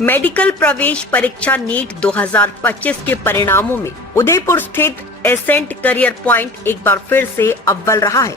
Medical प्रवेश परीक्षा NEET 2025 के परिणामों में उदयपुर स्थित एसेंट करियर पॉइंट एक बार फिर से अव्वल रहा है।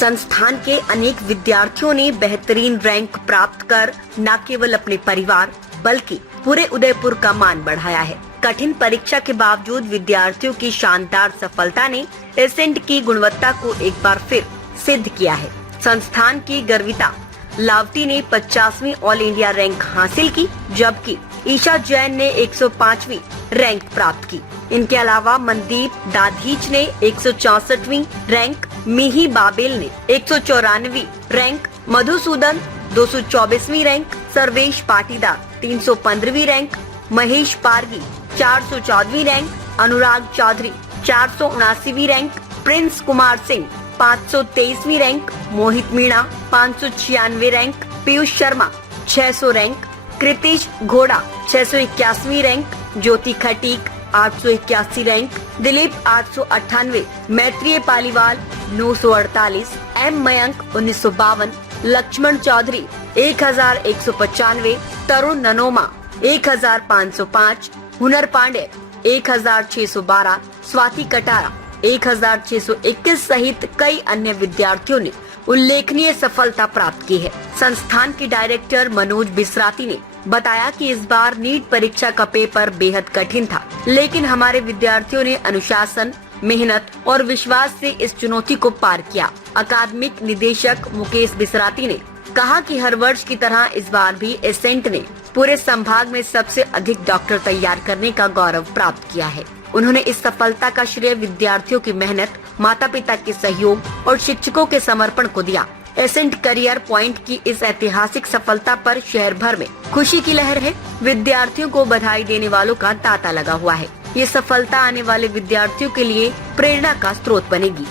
संस्थान के अनेक विद्यार्थियों ने बेहतरीन रैंक प्राप्त कर न केवल अपने परिवार बल्कि पूरे उदयपुर का मान बढ़ाया है। कठिन परीक्षा के बावजूद विद्यार्थियों की शानदार सफलता ने एसेंट की गुणवत्ता को एक बार फिर सिद्ध किया है। संस्थान की गर्विता लावटी ने 50वीं ऑल इंडिया रैंक हासिल की, जबकि ईशा जैन ने 105वीं रैंक प्राप्त की। इनके अलावा मनदीप दाधीच ने 164वीं रैंक, मिही बाबेल ने 194वीं रैंक, मधुसूदन 224वीं रैंक, सर्वेश पाटीदार 315वीं रैंक, महेश पारगी 414वीं रैंक, अनुराग चौधरी 479वीं रैंक, प्रिंस कुमार सिंह 523वीं rank, Mohit Meena 596 rank, Piyush Sharma 600 rank, Kritish Ghoda 681वीं rank, Jyoti Khatik 881 rank, Dilip 898, Maitriya Paliwal 948, M Mayank 1952, Laxman Chaudhary 1195, Tarun Nanoma 1505, Hunar Pandey 1612, Swati Katara 1621 सहित कई अन्य विद्यार्थियों ने उल्लेखनीय सफलता प्राप्त की है। संस्थान के डायरेक्टर मनोज बिस्राती ने बताया कि इस बार नीट परीक्षा का पेपर बेहद कठिन था, लेकिन हमारे विद्यार्थियों ने अनुशासन, मेहनत और विश्वास से इस चुनौती को पार किया। अकादमिक निदेशक मुकेश बिस्राती ने कहा कि हर वर्ष की तरह इस बार भी एसेंट ने पूरे संभाग में सबसे अधिक डॉक्टर तैयार करने का गौरव प्राप्त किया है। उन्होंने इस सफलता का श्रेय विद्यार्थियों की मेहनत, माता पिता के सहयोग और शिक्षकों के समर्पण को दिया। एसेंट करियर पॉइंट की इस ऐतिहासिक सफलता पर शहर भर में खुशी की लहर है। विद्यार्थियों को बधाई देने वालों का तांता लगा हुआ है। ये सफलता आने वाले विद्यार्थियों के लिए प्रेरणा का स्रोत बनेगी।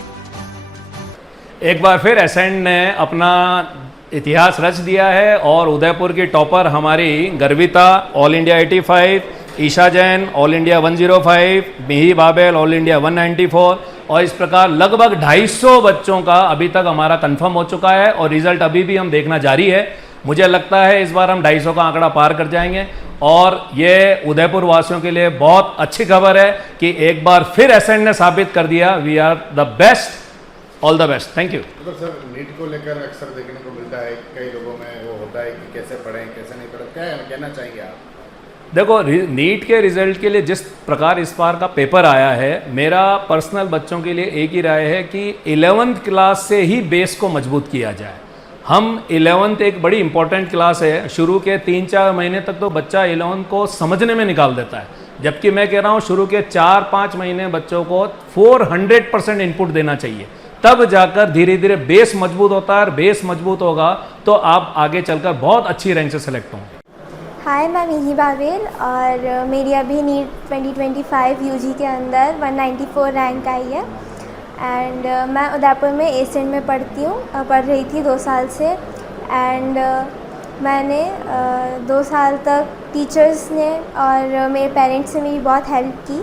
एक बार फिर एसेंट ने अपना इतिहास रच दिया है और उदयपुर की टॉपर हमारी Garvita all India 85, Isha Jain all India 105, Mihi Babel all India 194 और इस प्रकार लगभग 250 बच्चों का अभी तक हमारा कंफर्म हो चुका है और रिजल्ट अभी भी हम देखना जारी है। मुझे लगता है इस बार हम 250 का आंकड़ा पार कर जाएंगे और ये उदयपुर वासियों के लिए बहुत अच्छी खबर है कि एक बार फिर एसेंट ने साबित कर दिया we are the best. All the best, thank you. तो सर नीट को लेकर अक्सर देखने को मिलता है, कई लोगों में वो होता है कि कैसे पढ़ें कैसे नहीं पढ़ें, क्या कहना चाहेंगे आप? देखो, नीट के रिजल्ट के लिए जिस प्रकार इस बार का पेपर आया है, मेरा पर्सनल बच्चों के लिए एक ही राय है कि 11th क्लास से ही बेस को मजबूत किया जाए। हम 11th एक बड़ी इंपॉर्टेंट क्लास है, शुरू के 3-4 महीने तक तो बच्चा 11th को समझने में निकाल देता है, जबकि मैं कह रहा हूँ शुरू के 4-5 महीने बच्चों को 400% इनपुट देना चाहिए, तब जाकर धीरे धीरे बेस मजबूत होता है और बेस मजबूत होगा तो आप आगे चलकर बहुत अच्छी रैंक से सेलेक्ट होंगे। हाय, मैं मिही बाबेल और मेरी अभी नीट 2025 यूजी के अंदर 194 रैंक आई है एंड मैं उदयपुर में एसेंट में पढ़ रही थी 2 साल से एंड मैंने 2 साल तक टीचर्स ने और मेरे पेरेंट्स ने मेरी बहुत हेल्प की।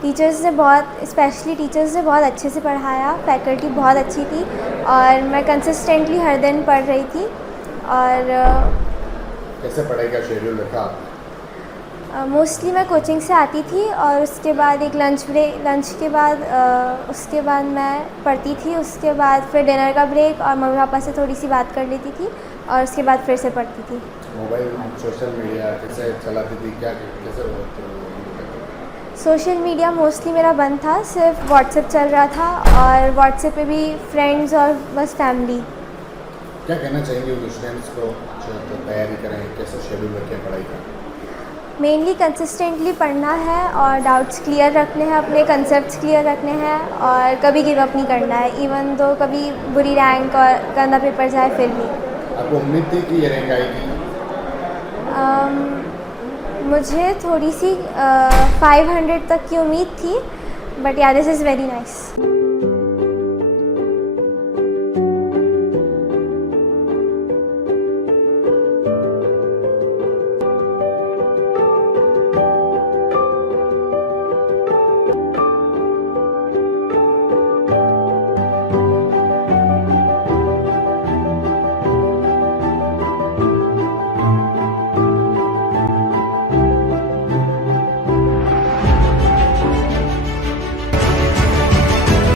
टीचर्स ने बहुत अच्छे से पढ़ाया, फैकल्टी बहुत अच्छी थी और मैं कंसिस्टेंटली हर दिन पढ़ रही थी। और कैसे पढ़ाई का शेड्यूल रखा आपने? मोस्टली मैं कोचिंग से आती थी और उसके बाद एक लंच के बाद उसके बाद मैं पढ़ती थी, उसके बाद फिर डिनर का ब्रेक और मम्मी पापा से थोड़ी सी बात कर लेती थी और उसके बाद फिर से पढ़ती थी। मोबाइल, सोशल मीडिया कैसे चलाती थी, कैसे? सोशल मीडिया मोस्टली मेरा बंद था, सिर्फ व्हाट्सएप चल रहा था और व्हाट्सएप पे भी फ्रेंड्स और बस फैमिली। क्या कहना चाहेंगे उन स्टूडेंट्स को जो तैयारी करें, कैसे शेड्यूल रखें पढ़ाई का? मेनली कंसिस्टेंटली पढ़ना है और डाउट्स क्लियर रखने हैं, अपने कंसेप्ट्स क्लियर रखने हैं और कभी गिव अप नहीं करना है, इवन दो कभी बुरी रैंक और गंदा पेपर जाए फिर भी। आपको उम्मीद थी कि ये रैंक आएगी? मुझे थोड़ी सी 500 तक की उम्मीद थी, बट या दिस इज़ वेरी नाइस।